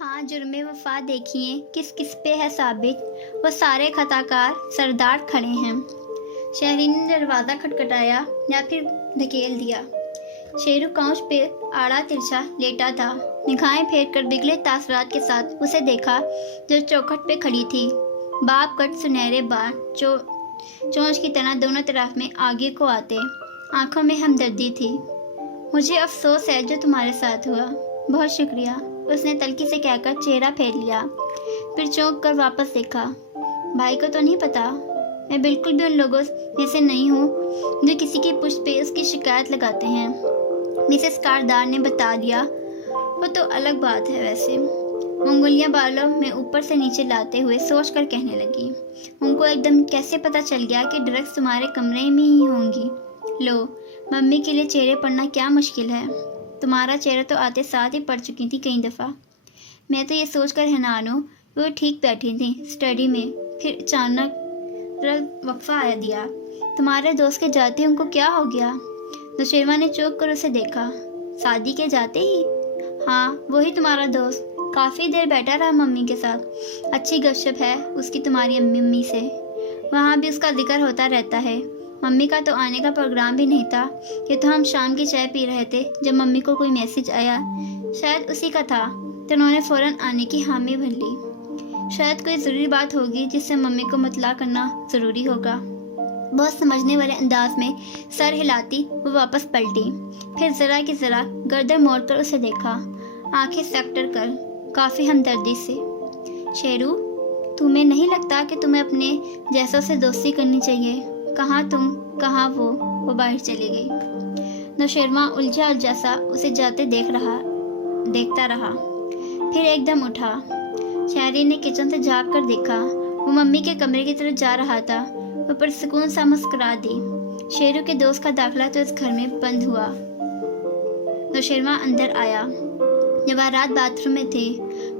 ہاں جرم وفا دیکھیے کس کس پہ ہے ثابت، وہ سارے خطاکار سردار کھڑے ہیں۔ شہری نے دروازہ کھٹکھٹایا یا پھر دھکیل دیا۔ شیرو کاؤچ پہ آڑا ترچھا لیٹا تھا، نگاہیں پھیر کر بگڑے تاثرات کے ساتھ اسے دیکھا جو چوکھٹ پہ کھڑی تھی۔ باپ کٹ سنہرے بال چونچ کی طرح دونوں طرف میں آگے کو آتے، آنکھوں میں ہمدردی تھی۔ مجھے افسوس ہے جو تمہارے ساتھ ہوا۔ بہت شکریہ، اس نے تلخی سے کہہ کر چہرہ پھیر لیا، پھر چونک کر واپس دیکھا۔ بھائی کو تو نہیں پتا؟ میں بالکل بھی ان لوگوں میں سے نہیں ہوں جو کسی کی پشت پہ اس کی شکایت لگاتے ہیں، مسز کاردار نے بتا دیا۔ وہ تو الگ بات ہے ویسے، انگلیاں بالوں میں اوپر سے نیچے لاتے ہوئے سوچ کر کہنے لگی۔ ان کو ایک دم کیسے پتا چل گیا کہ ڈرگس تمہارے کمرے میں ہی ہوں گی؟ لو، ممی کے لیے چہرے پڑھنا کیا مشکل ہے؟ تمہارا چہرہ تو آتے ساتھ ہی پڑ چکی تھی کئی دفعہ۔ میں تو یہ سوچ کر حیران ہوں کہ وہ ٹھیک بیٹھی تھیں اسٹڈی میں، پھر اچانک وقفہ آیا دیا۔ تمہارے دوست کے جاتے ان کو کیا ہو گیا؟ نوشیروان نے چوک کر اسے دیکھا۔ شادی کے جاتے ہی؟ ہاں، وہی تمہارا دوست کافی دیر بیٹھا رہا ممی کے ساتھ۔ اچھی گپ شپ ہے اس کی تمہاری امی سے، وہاں بھی اس کا ذکر ہوتا رہتا ہے۔ ممی کا تو آنے کا پروگرام بھی نہیں تھا، یہ تو ہم شام کی چائے پی رہے تھے جب ممی کو کوئی میسج آیا، شاید اسی کا تھا، تو انہوں نے فوراً آنے کی حامی بھر لی۔ شاید کوئی ضروری بات ہوگی جس سے ممی کو مطلع کرنا ضروری ہوگا۔ بہت سمجھنے والے انداز میں سر ہلاتی وہ واپس پلٹی، پھر ذرا کی ذرا گردن موڑ کر اسے دیکھا، آنکھیں سیکٹر کر کافی ہمدردی سے۔ شیرو، تمہیں نہیں لگتا کہ تمہیں اپنے جیسوں سے دوستی کرنی چاہیے؟ کہاں تم کہاں وہ باہر چلی گئی۔ نوشیروان الجھا سا اسے جاتے دیکھتا رہا، پھر ایک دم اٹھا۔ شہری نے کچن سے جھانک کر دیکھا، وہ ممی کے کمرے کی طرف جا رہا تھا۔ وہ پرسکون سا مسکرا دی۔ شیرو کے دوست کا داخلہ تو اس گھر میں بند ہوا۔ نوشیروان اندر آیا۔ جواہرات باتھ روم میں تھے،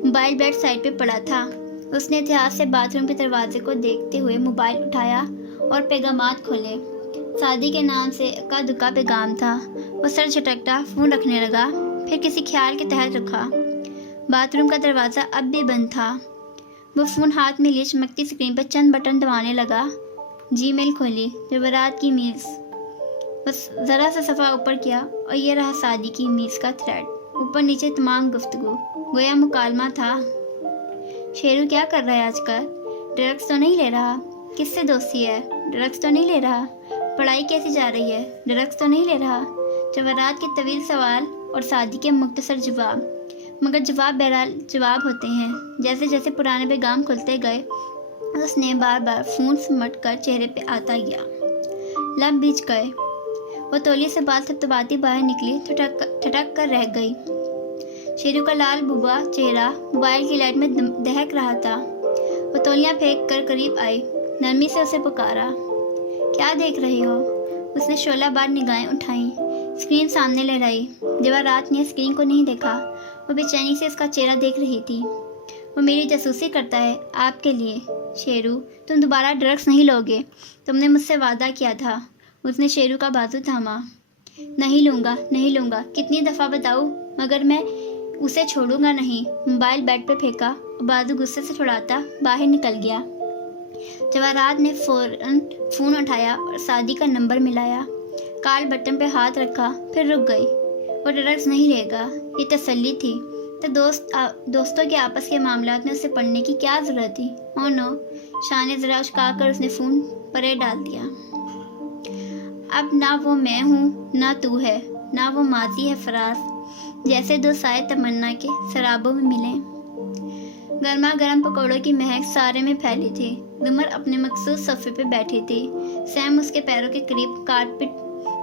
موبائل بیڈ سائڈ پہ پڑا تھا۔ اس نے احتیاط سے باتھ روم کے دروازے کو دیکھتے ہوئے موبائل اٹھایا اور پیغامات کھولے۔ شادی کے نام سے اکا دکا پیغام تھا۔ وہ سر جھٹکتا فون رکھنے لگا، پھر کسی خیال کے تحت رکھا۔ باتھ روم کا دروازہ اب بھی بند تھا۔ وہ فون ہاتھ میں لیے چمکتی اسکرین پر چند بٹن دبانے لگا۔ جی میل کھولی، جواہرات کی میلز، بس ذرا سا صفحہ اوپر کیا اور یہ رہا شادی کی میلز کا تھریڈ، اوپر نیچے تمام گفتگو، گویا مکالمہ تھا۔ شیرو کیا کر رہا ہے آج کل؟ ڈرگس تو نہیں لے رہا؟ کس سے دوستی ہے؟ ڈرگس تو نہیں لے رہا؟ پڑھائی کیسی جا رہی ہے؟ ڈرگس تو نہیں لے رہا؟ جواہرات کے طویل سوال اور شادی کے مختصر جواب، مگر جواب بہرحال جواب ہوتے ہیں۔ جیسے جیسے پرانے پیغام کھلتے گئے، اس نے بار بار فون سمٹ کر چہرے پہ آتا گیا۔ لب بیچ گئے۔ وہ تولیے سے بال تھپتھپاتی باہر نکلی تو ٹھٹک کر رہ گئی۔ شیرو کا لال بھوا چہرہ موبائل کی لائٹ میں دہک رہا تھا۔ وہ تولیاں پھینک کر قریب آئی، نرمی سے اسے پکارا۔ کیا دیکھ رہی ہو؟ اس نے شعلہ بار نگاہیں اٹھائیں، اسکرین سامنے لہرائی۔ جواہرات نے اسکرین کو نہیں دیکھا، وہ بے چینی سے اس کا چہرہ دیکھ رہی تھی۔ وہ میری جاسوسی کرتا ہے آپ کے لیے۔ شیرو، تم دوبارہ ڈرگس نہیں لوگے، تم نے مجھ سے وعدہ کیا تھا۔ اس نے شیرو کا بازو تھاما۔ نہیں لوں گا، کتنی دفعہ بتاؤں، مگر میں اسے چھوڑوں گا نہیں۔ موبائل بیڈ پہ پھینکا اور بازو غصے سے چھڑاتا باہر نکل گیا۔ جواہرات نے فوراً فون اٹھایا اور شادی کا نمبر ملایا، کال بٹن پہ ہاتھ رکھا، پھر رک گئی۔ وہ ڈرگس نہیں لے گا، یہ تسلی تھی، تو دوستوں کے آپس کے معاملات میں اسے پڑھنے کی کیا ضرورت تھی؟ او نو، شانے ذرا اچکا کر اس نے فون پرے ڈال دیا۔ اب نہ وہ میں ہوں نہ تو ہے، نہ وہ ماضی ہے فراز، جیسے دو سائے تمنا کے سرابوں میں ملیں۔ گرما گرم پکوڑوں کی مہک سارے میں پھیلی تھی۔ زمر اپنے مخصوص صفحے پہ بیٹھی تھی، سیم اس کے پیروں کے قریب کارپٹ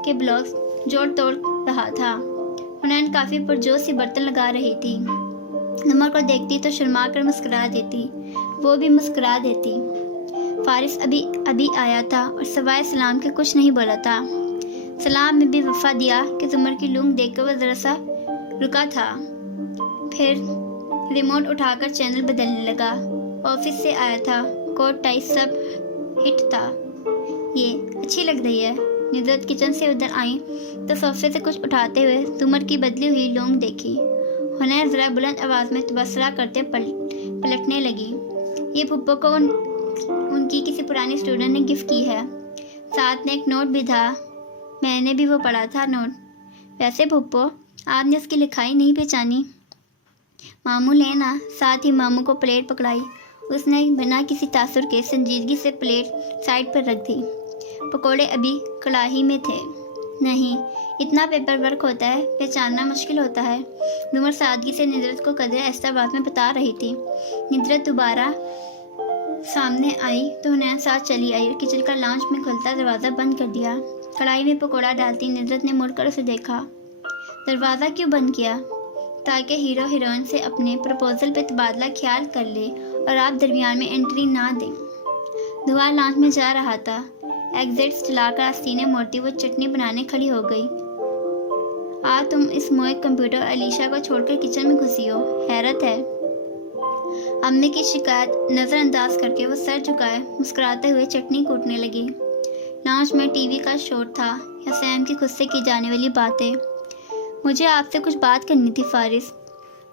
کے بلاکس جوڑ توڑ رہا تھا۔ حنین کافی پرجوش سی برتن لگا رہی تھی۔ زمر کو دیکھتی تو شرما کر مسکرا دیتی، وہ بھی مسکرا دیتی۔ فارس ابھی آیا تھا اور سوائے سلام کے کچھ نہیں بولا تھا۔ سلام میں بھی وفا دیا کہ زمر کی لونگ دیکھ کر وہ ذرا سا رکا تھا، پھر ریموٹ اٹھا کر چینل بدلنے لگا۔ آفس سے آیا تھا، کوٹ ٹائی سب ہٹ تھا۔ یہ اچھی لگ رہی ہے۔ نصرت کچن سے ادھر آئیں تو صوفے سے کچھ اٹھاتے ہوئے زمر کی بدلی ہوئی لونگ دیکھی हुनैन ज़रा बुलंद आवाज़ में तबसरा करते पलटने लगी। ये फुप्पो को उनकी किसी पुरानी स्टूडेंट ने गिफ्ट की है। साथ में एक नोट भी था, मैंने भी वो पढ़ा था नोट। वैसे फुप्पो, आपने उसकी लिखाई नहीं पहचानी? मामू ने ना साथ ही मामू को प्लेट पकड़ाई। उसने बिना किसी तासुर के संजीदगी से प्लेट साइड पर रख दी। पकोड़े अभी कड़ाही में थे। नहीं, इतना पेपर वर्क होता है, पहचानना मुश्किल होता है। जुमर सादगी से निद्रत को कदर ऐसा बात में बता रही थी। निद्रत दोबारा सामने आई तो हुनैन साथ चली आई और किचन का लॉन्च में खुलता दरवाज़ा बंद कर दिया। कढ़ाई में पकोड़ा डालती निद्रत ने मुड़कर उसे देखा। दरवाज़ा क्यों बंद किया? ताकि हीरो हीरोइन से अपने प्रपोजल पे तबादला ख्याल कर ले और आप दरमियान में एंट्री ना दें। धुआं लॉन्च में जा रहा था। एग्जिट्स चलाकर आस्तीने मोड़ती वो चटनी बनाने खड़ी हो गई। आज तुम इस मोए कंप्यूटर अलीशा को छोड़कर किचन में घुसी हो, हैरत है। अम्मी की शिकायत नज़रअंदाज करके वो सर झुकाए मुस्कुराते हुए चटनी कूटने लगी। लॉन्च में टीवी का शोर था या सैम की खुद से की जाने वाली बातें। मुझे आपसे कुछ बात करनी थी फारिस।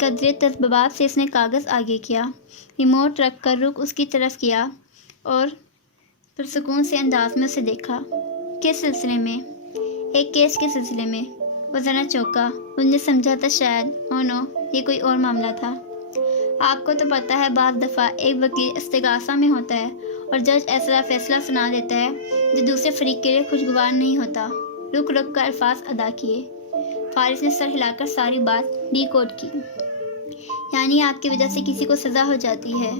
कदरे तसबाब से इसने कागज़ आगे किया। रिमोट रख कर रुख उसकी तरफ किया और पुरसुकून से अंदाज में उसे देखा। किस सिलसिले में? एक केस के सिलसिले में। वो ज़रा चौंका। उसने समझा था शायद ओ नो, ये कोई और मामला था। आपको तो पता है बाज़ दफ़ा एक वकील इस्तिगासा में होता है और जज ऐसा फैसला सुना देता है जो दूसरे फरीक के लिए खुशगवार नहीं होता। रुक रुक कर अल्फाज अदा किए। फारिस ने सर हिलाकर सारी बात डिकोड की। यानी आपकी वजह से किसी को सज़ा हो जाती है?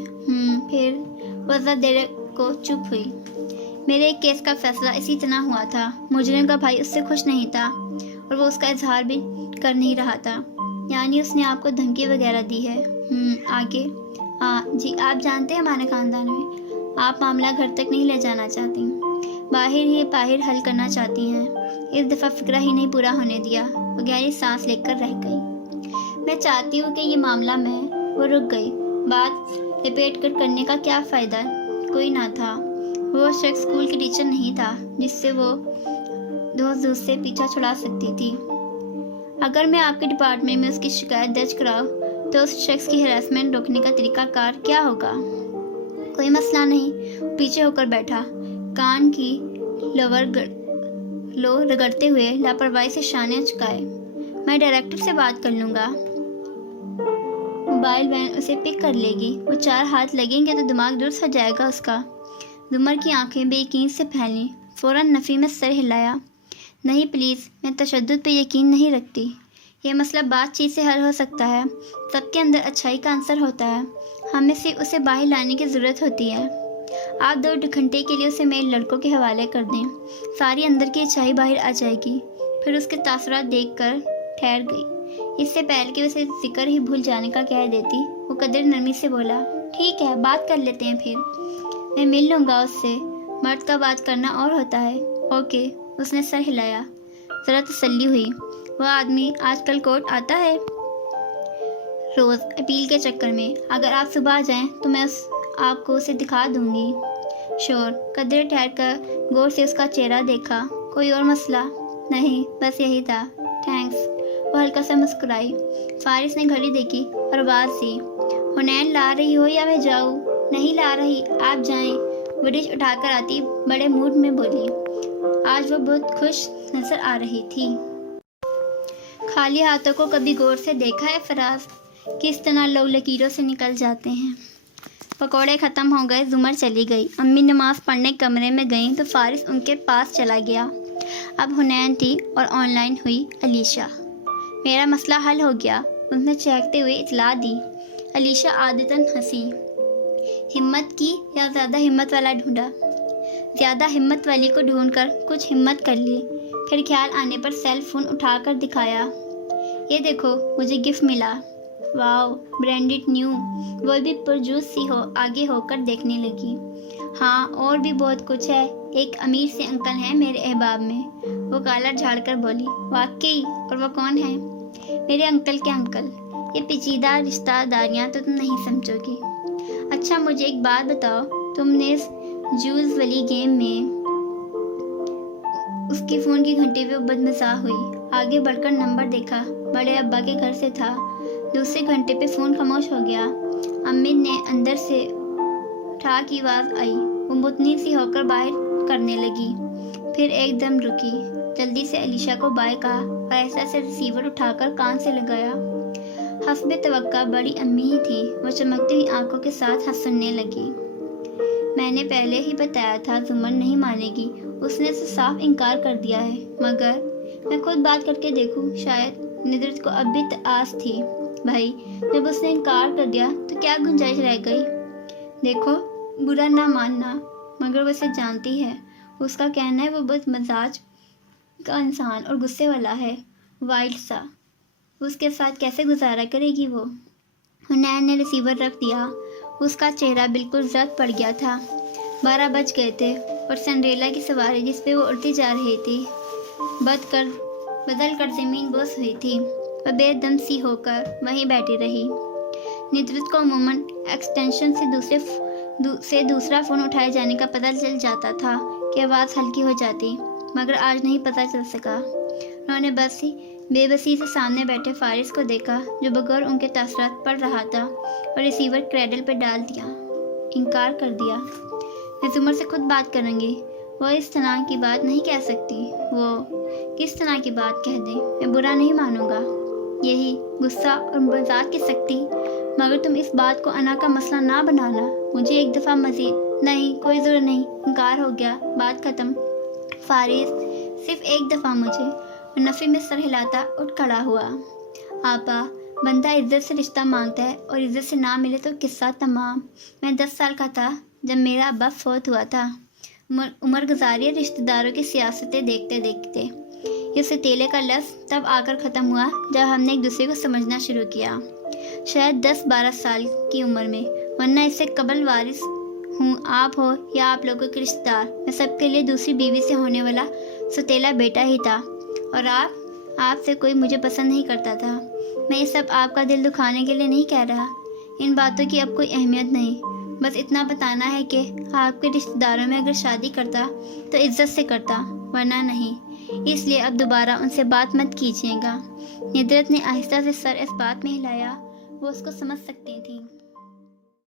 फिर वजह देर को चुप हुई। मेरे एक केस का फैसला इसी तरह हुआ था। मुजरिम का भाई उससे खुश नहीं था और वो उसका इजहार भी कर नहीं रहा था। यानी उसने आपको धमकी वगैरह दी है? आगे? हाँ जी, आप जानते हैं हमारे ख़ानदान में आप मामला घर तक नहीं ले जाना चाहती, बाहर हल करना चाहती हैं। इस दफ़ा फिक्रा ही नहीं पूरा होने दिया। वो गहरी सांस लेकर रह गई। मैं चाहती हूँ कि ये मामला वो रुक गई। बात रिपीट करने का क्या फ़ायदा? कोई ना था। वो शख्स स्कूल की टीचर नहीं था जिससे वो दोस्त से पीछा छुड़ा सकती थी। अगर मैं आपके डिपार्टमेंट में उसकी शिकायत दर्ज कराऊँ तो उस शख्स की हरासमेंट रोकने का तरीकाकार क्या होगा? कोई मसला नहीं। पीछे होकर बैठा, कान की लो रगड़ते हुए लापरवाही से शाने झुकाए। मैं डायरेक्टर से बात कर लूँगा। मोबाइल वैन उसे पिक कर लेगी। वो 4 हाथ लगेंगे तो दिमाग दुरुस्त हो जाएगा उसका। जुमर की आंखें बेयकीन से फैलीं। फ़ौरन नफ़ी में सर हिलाया। नहीं प्लीज़, मैं तशद्दुद पे यकीन नहीं रखती। ये मसला बातचीत से हल हो सकता है। सबके अंदर अच्छाई का अंसर होता है। हमें सिर्फ उसे बाहर लाने की ज़रूरत होती है। आप 2 घंटे के लिए उसे मेरे लड़कों के हवाले कर दें। सारी अंदर की अच्छाई बाहर आ जाएगी। फिर उसके तासुरात देखकर ठहर गई। इससे पहले कि उसे जिक्र ही भूल जाने का कह देती, वो कदर नरमी से बोला, ठीक है, बात कर लेते हैं फिर। मैं मिल लूँगा उससे। मर्द का बात करना और होता है। ओके। उसने सर हिलाया। ज़रा तसल्ली हुई। वह आदमी आजकल कोर्ट आता है? रोज़ अपील के चक्कर में। अगर आप सुबह आ जाएं तो मैं आपको उसे दिखा दूंगी। शोर। कदरे ठहर कर गौर से उसका चेहरा देखा। कोई और मसला? नहीं, बस यही था। थैंक्स। वो हल्का सा मुस्कुराई। फारिस ने घड़ी देखी और आवाज़ दी, हुनैन ला रही हो या मैं जाऊँ? नहीं ला रही, आप जाएं। वो डिश उठाकर आती बड़े मूड में बोली। आज वो बहुत खुश नजर आ रही थी। खाली हाथों को कभी गौर से देखा है फराज? किस तरह लोग लकीरों से निकल जाते हैं। पकौड़े ख़त्म हो गए। जुमर चली गई। अम्मी नमाज़ पढ़ने कमरे में गईं तो फारिस उनके पास चला गया। अब हुनैन थी और ऑनलाइन हुई अलीशा। मेरा मसला हल हो गया, उसने चहकते हुए इतला दी। अलीशा आदतन हंसी। हिम्मत की या ज़्यादा हिम्मत वाला ढूंढा? ज़्यादा हिम्मत वाली को ढूंढकर कुछ हिम्मत कर ली। फिर ख्याल आने पर सेल फोन उठाकर दिखाया। ये देखो, मुझे गिफ्ट मिला। Wow, branded new. वो भी पुरजोश सी आगे होकर देखने लगी। हाँ, और भी बहुत कुछ है। एक अमीर से अंकल हैं मेरे अहबाब में। वो कालर झाड़कर बोली। वाकई? और वो कौन है? मेरे अंकल के अंकल। ये पेचीदा रिश्तेदारियाँ तो तुम नहीं समझोगी। अच्छा, मुझे एक बात बताओ, तुमने इस जूस वाली गेम में उसके फ़ोन की घंटे पे बदमज़ा हुई। आगे बढ़कर नंबर देखा। बड़े अब्बा के घर से था। दूसरे घंटे पे फ़ोन खामोश हो गया। अम्मी ने अंदर से ठा की आवाज़ आई। वो मुतनी सी होकर बाहर करने लगी, फिर एकदम रुकी। जल्दी से अलीशा को बाय कहा और ऐसा से रिसीवर उठाकर कान से लगाया। हस्बे तवक्का बड़ी अम्मी ही थी। वो चमकती हुई आंखों के साथ हंसने लगी। मैंने पहले ही बताया था जुम्मन नहीं मानेगी, उसने तो साफ इनकार कर दिया है। मगर मैं खुद बात करके देखूं, शायद। निद्रत को अब भी आस थी। भाई, जब उसने इनकार कर दिया तो क्या गुंजाइश रह गई? देखो, बुरा ना मानना, मगर वो इसे जानती है। उसका कहना है वो बहुत मजाज का इंसान और गुस्से वाला है, वाइल्ड सा। उसके साथ कैसे गुजारा करेगी वो? हुनैन ने रिसीवर रख दिया। उसका चेहरा बिल्कुल जर्द पड़ गया था। 12 बज गए थे और सिंड्रेला की सवारी जिस पे वो उड़ती जा रही थी बदल कर ज़मीन बोस हुई थी। वह बेदम सी होकर वहीं बैठी रही। निद्रत को अमूमन एक्सटेंशन से दूसरा फ़ोन उठाए जाने का पता चल जाता था कि आवाज़ हल्की हो जाती, मगर आज नहीं पता चल सका। उन्होंने बेबसी से सामने बैठे फारिस को देखा, जो बगैर उनके तासरात पढ़ रहा था, और रिसीवर क्रेडल पे डाल दिया। इनकार कर दिया। मैं जुमर से खुद बात करूँगी। वो इस तरह की बात नहीं कह सकती। वो किस तरह की बात कह दे? मैं बुरा नहीं मानूंगा, यही गुस्सा और मजाक की शक्ति। मगर तुम इस बात को अना का मसला ना बनाना। मुझे एक दफ़ा मजीद। नहीं, कोई ज़रूरत नहीं, इनकार हो गया, बात ख़त्म। फारिस, सिर्फ एक दफ़ा मुझे। और नफ़ी में सर हिलाता उठ खड़ा हुआ। आपा, बंदा इज्जत से रिश्ता मांगता है और इज्जत से ना मिले तो किस्सा तमाम। मैं 10 साल का था जब मेरा अब्बा फौत हुआ था। उम्र गुजारी है रिश्तेदारों की सियासतें देखते देखते। ये सतीले का लफ्ज़ तब आकर ख़त्म हुआ जब हमने एक दूसरे को समझना शुरू किया, शायद 10-12 साल की उम्र में। वरना इससे कबल वारिस हूँ आप हो या आप लोगों के रिश्तेदार, मैं सबके लिए दूसरी बीवी से होने वाला सतीला बेटा ही था। और आपसे कोई मुझे पसंद नहीं करता था। मैं ये सब आपका दिल दुखाने के लिए नहीं कह रहा। इन बातों की अब कोई अहमियत नहीं। बस इतना बताना है कि आपके रिश्तेदारों में अगर शादी करता तो इज्जत से करता, वरना नहीं। इसलिए अब दोबारा उनसे बात मत कीजिएगा। निद्रत ने आहिस्ता से सर इस बात में हिलाया। वो उसको समझ सकती थी।